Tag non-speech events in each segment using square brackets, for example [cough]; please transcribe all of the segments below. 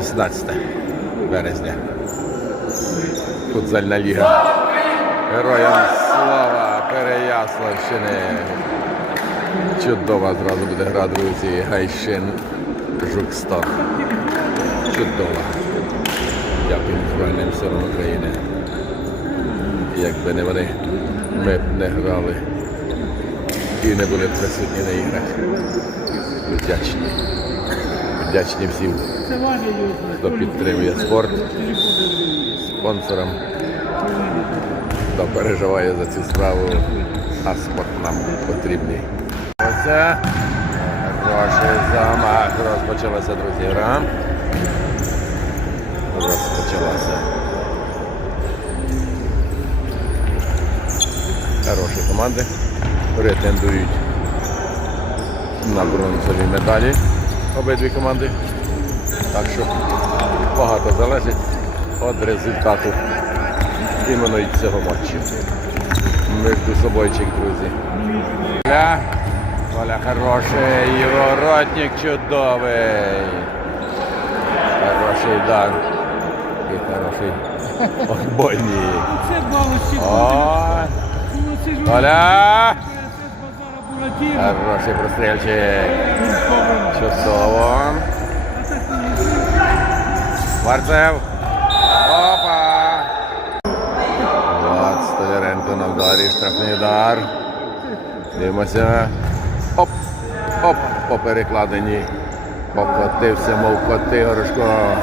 16 березня. Футзальна ліга. Героям слава Переяславщини. Чудова зразу буде гра, друзі. Гайшин Жукстон. Чудова. Дякую Збройним силам України. Якби не вони, ми б не грали і не були присутні на іграх. Вдячні. Вдячні всім, хто підтримує спорт, спонсорам, хто переживає за цю справу, а спорт нам потрібний. Оце хороший замах. Розпочалася, друзі, гра. Розпочалася. Хороші команди претендують на бронзові медалі обидві команди. Так що багато залежить від результату іменно і цього матчу. Між собойчик, друзі. Оля, Оля хороший, і воротник чудовий. Хороший удар. І хороший отбойник. Ну, ж Оля! Буратіно. Хороший прострільчик. Чудово. Марцев. Опа. Влад Столяренко на вдарі. Штрафний удар. Дивимося. Оп. Оп. По перекладині. Покотився, мов коти горошко.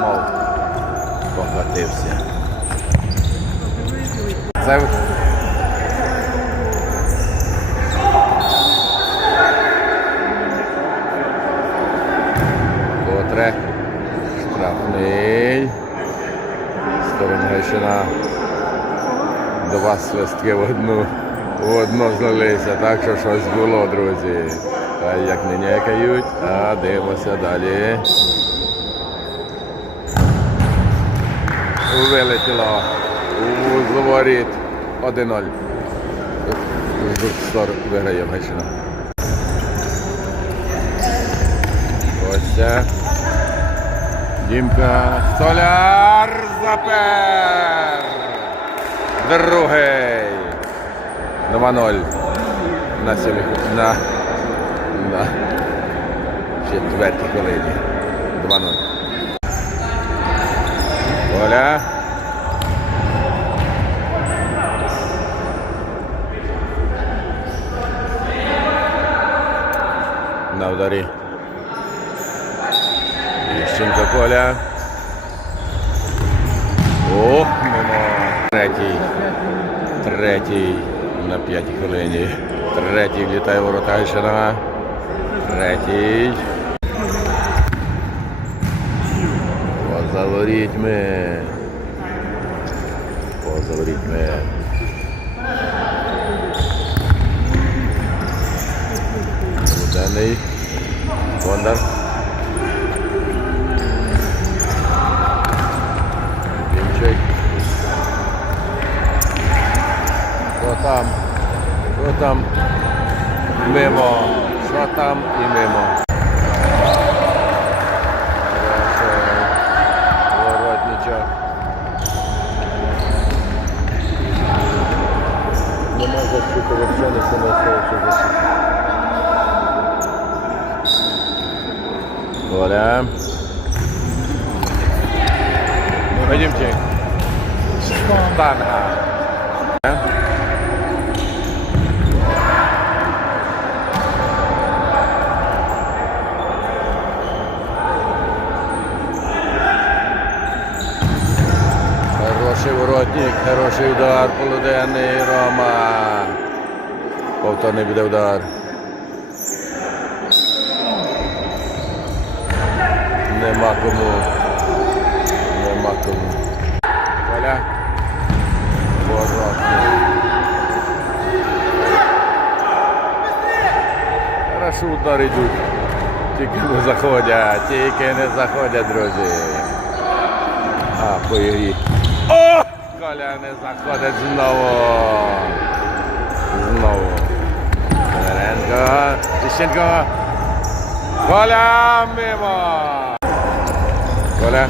Мов. Покотився. Це Котре. Штрафний. Гайшина. Два свистки в одну. В одно злилися, так що щось було, друзі. А як не някають, а дивимося далі. Вилетіло у зворіт 1-0. Жукстор виграє Гайшина. Ось це. Дімка Столяр запер. Другий. 2-0. На сьомій. На, на четвертій хвилині. 2-0. Оля. На ударі. Ющенко Коля. Мимо. Третій. Третій на п'ятій хвилині. Третій влітає ворота Гайшина. Третій. Поза ворітьми. Поза ворітьми. Руденний. Бондар. Вінчик. Що там? Що там? Мимо. Що там і мимо. Воротничок. Нема защити, взагалі не все защити. Коля. Пойдемте. Штанга. Воротник, хороший удар, полуденний Рома. Повторний буде удар. Нема кому. Нема кому. Коля. Воротник. Хорошо удари йдуть. Тільки не заходять, тільки не заходять, друзі. А, по ігрі. О! Коля не заходить знову. Знову. Федоренко. Тищенко. Мимо. Коля.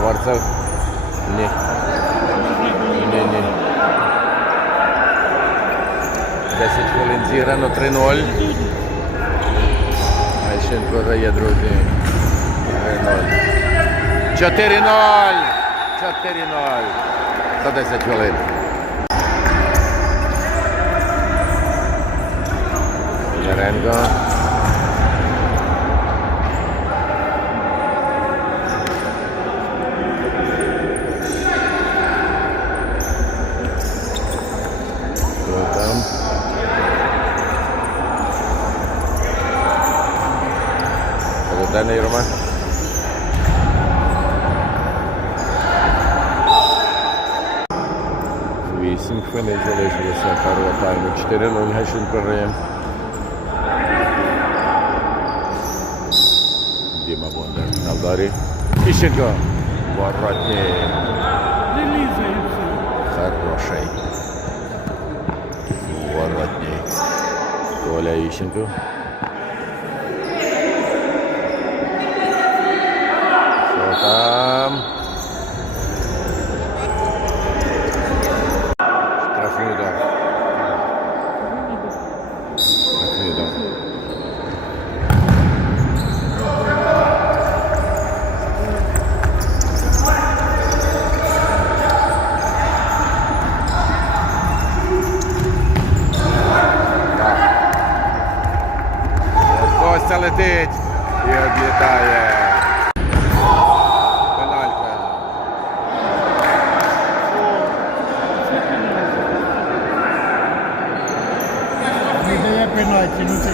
Марцев. Ні. Ні. 10 хвилин зіграно 3-0. Гайшенко грає, друзі. 3-0. 4-0. 4-0. За 10 хвилин. Яренко. Хто Роман. Вісім хвилин залишилося першого тайму. 4-0 Гайшин програє. Діма Бондар на вдарі. Іщенко. Воротні. Хороший. Воротні. Коля Іщенко. Що там? Штрафний удар. Штрафний удар. Костя летить і облітає. Пеналька. Не дає пенальті, ну це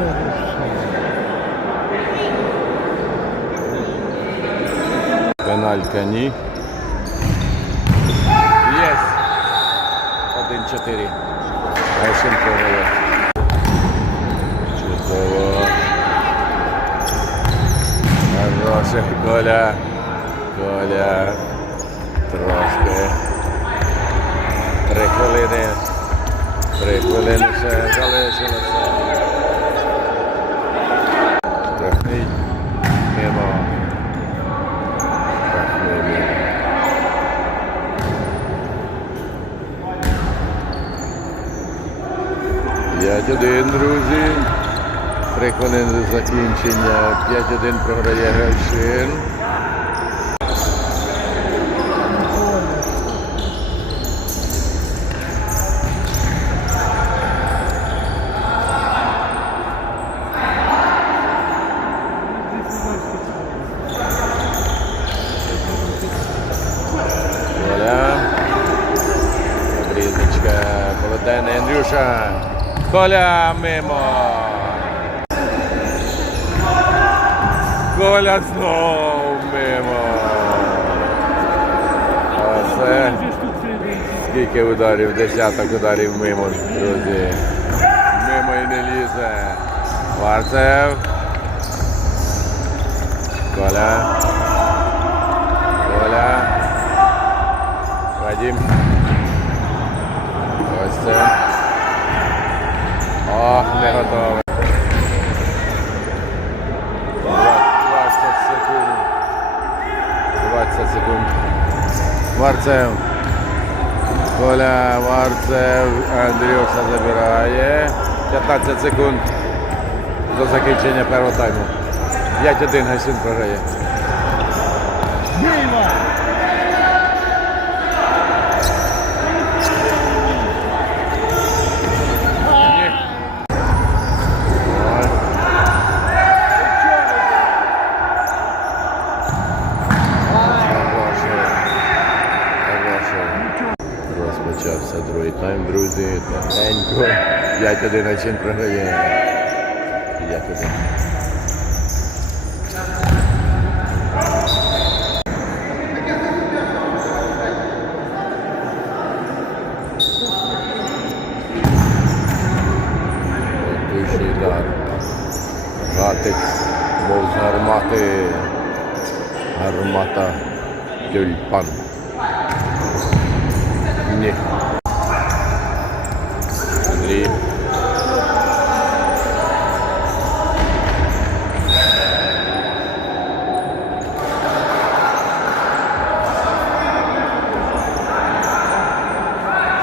ну це Пеналька ні. Єс. 1-4. Гайшенко грає. Чудово. Хороший Коля. Коля. Трошки. Три хвилини. Три хвилини ще залишилося. Штрафний. Мимо. Штрафний мимо. П'ять один, друзі. Три хвилини до закінчення. 5-1 програє Гельшин. Коля. Обрізочка. Колоденний Андрюша. Коля мимо. Коля знов мимо. Оце скільки ударів, десяток ударів мимо, друзі. Мимо і не лізе. Варцев. Коля. Коля. Вадим. Це. Ох, не готовий. 20 секунд. 20 секунд. Варцев. Коля Варцев. Андрюша забирає. 15 секунд до закінчення першого тайму. 5-1 Гайсин програє. Диво! Ні. Ой. Хороший. Хороший. Розпочався другий тайм, друзі. Тихенько. 5-1 Гайсин програє. 5-1. Готуючий удар. Гатить, був з гармати. Гармата тюльпан. три.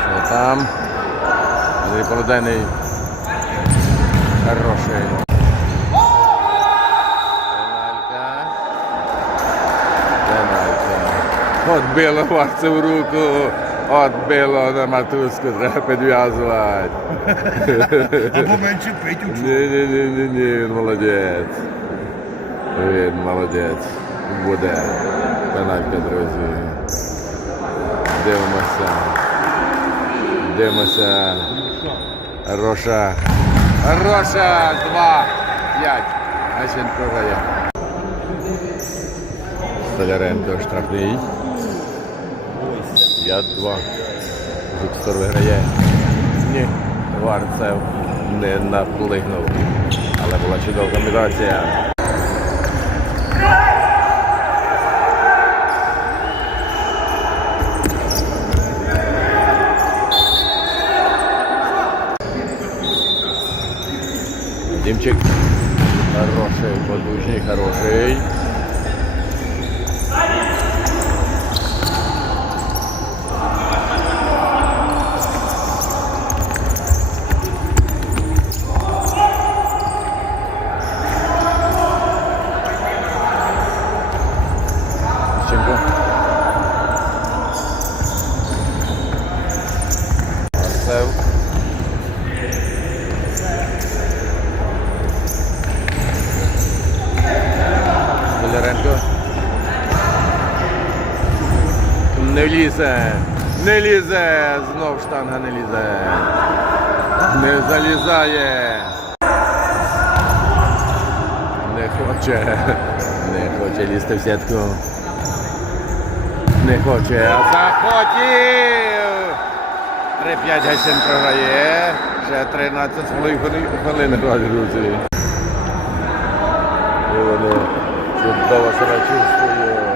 Що там? Полуденний хороший. От била варцю в руку. От било на матузку, треба підв'язувати. Або менше пить у Ні, ні, ні, ні, ні, він молодець. Він молодець. Буде. Пеналька, друзі. Дивимося. Дивимося. Роша. Роша! Два. П'ять. А ще не програє. Столяренко штрафний. 5-2. Віктор виграє. Ні, Варцев не наплигнув. Але була чудова комбінація. Дімчик. Хороший, подужний, хороший. Не лізе. Не лізе. Знов штанга не лізе. Не залізає. Не хоче. Не хоче лізти в сітку. Не хоче, а захотів! 3-5 Гайсен програє. Ще 13 хвилин хвилин друзі. І вони чудово себе чувствують.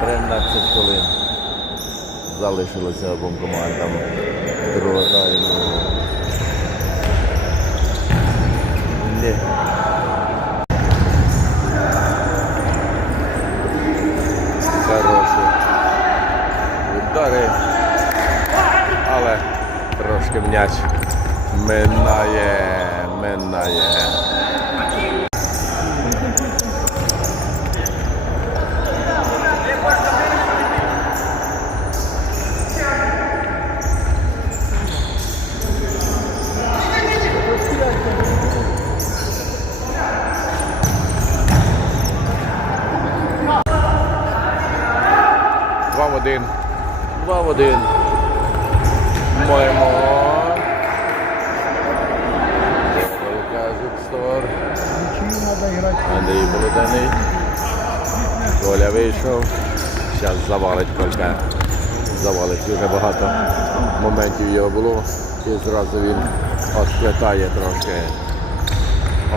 13 хвилин. Залишилося обом командам. Друга тайму. Хороші удари. Але трошки м'яч минає, минає. Два в один. Два в один. Маємо. Кажуть, стор. Нічию треба грати. Андрій Болотаний. Коля вийшов. Зараз завалить Колька. Завалить дуже багато моментів його було. І зразу він откликає трошки.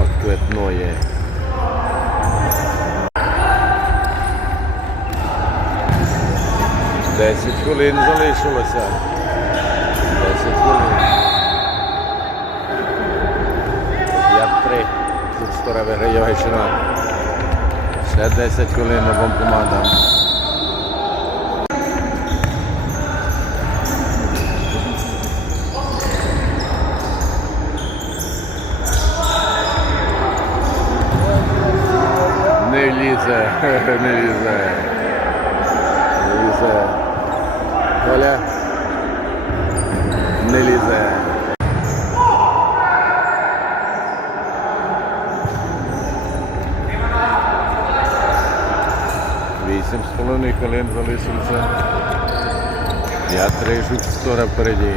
Откликнує. Десять хвилин залишилося. Десять хвилин. Як три. Тут стора виграє Гайшина. Ще 10 хвилин обом командам. [laughs] Не лізе, не лізе. Не лізе. Коля. Не лізе. Вісім з половиною хвилин залишилося. Я три жук стора впереді.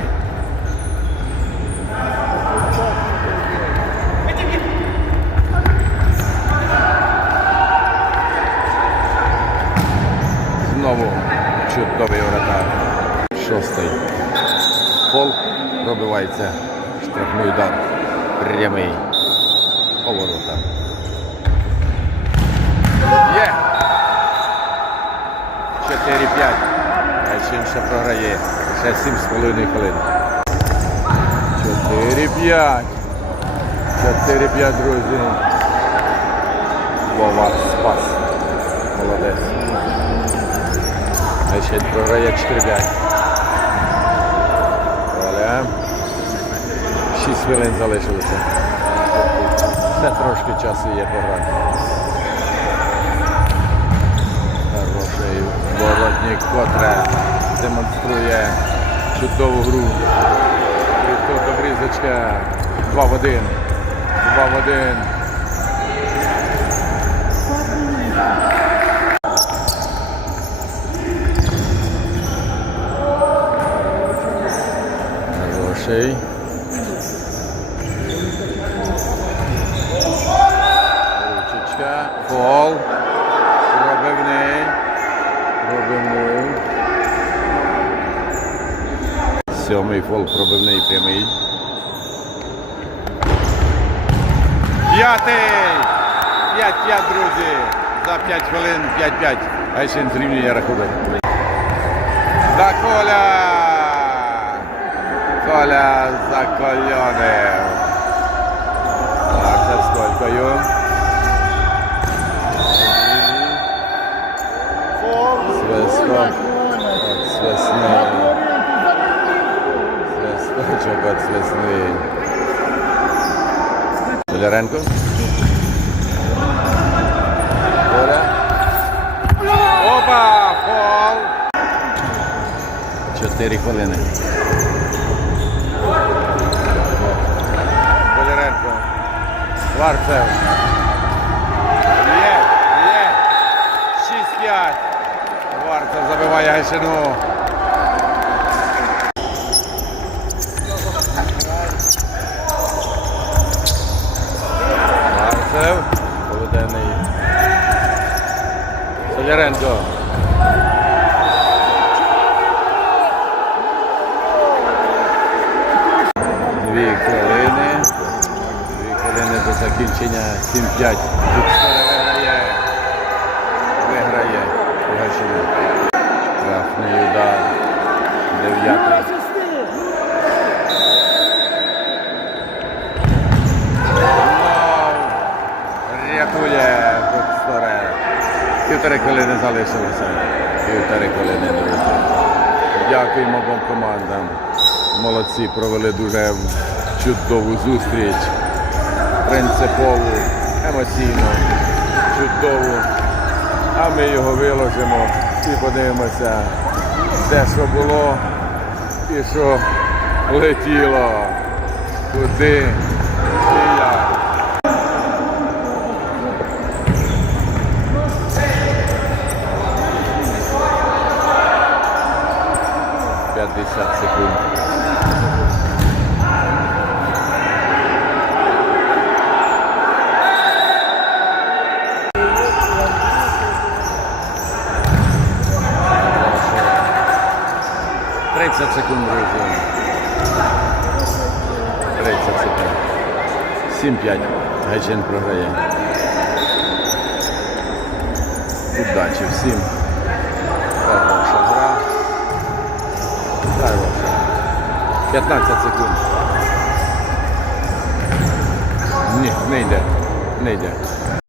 Знову чудовий вратар. Шостий. Пол пробивається. Штрафний удар. Прямий. Поворота. Є! 4-5. Гайчин ще програє. Ще 7,5 хвилин. 4-5. 4-5, друзі. Вова спас. Молодець. Гайчин програє 4-5. Ще 6 хвилин залишилося. Ще трошки часу є пограти. Хороший воротник, котре демонструє чудову гру. І тут обрізочка 2 в 1. 2 в 1. Хороший. Ручечка. Фол. Пробивний. Пробивний. Сьомий фол пробивний прямий. П'ятий! 5-5, друзі. За 5 хвилин 5-5. Гайшин зрівнює рахунок. За Коля! Закольонив. Так, це сколькою. Свисток. От свисний. Свисточок от свисний. Соляренко. Опа! Фол! Чотири хвилини. Варцев. Є, є. 6-5. Варцев забиває Гайшину. Варцев. Поведений. Соляренко. Дві хвилини. Дві хвилини закінчення 7-5. Виграє. Виграє. Пугачина. Штрафний удар. Дев'ятий. Рятує Буксере. Півтори хвилини залишилося. Півтори хвилини. Дякуємо обом командам. Молодці провели дуже чудову зустріч. Принципову, емоційну, чудову. А ми його виложимо і подивимося, де що було і що летіло. Куди 7-5. Гайчен програє. Удачі всім. Хороша гра. Хороша. 15 секунд. Ні, не йде. Не йде.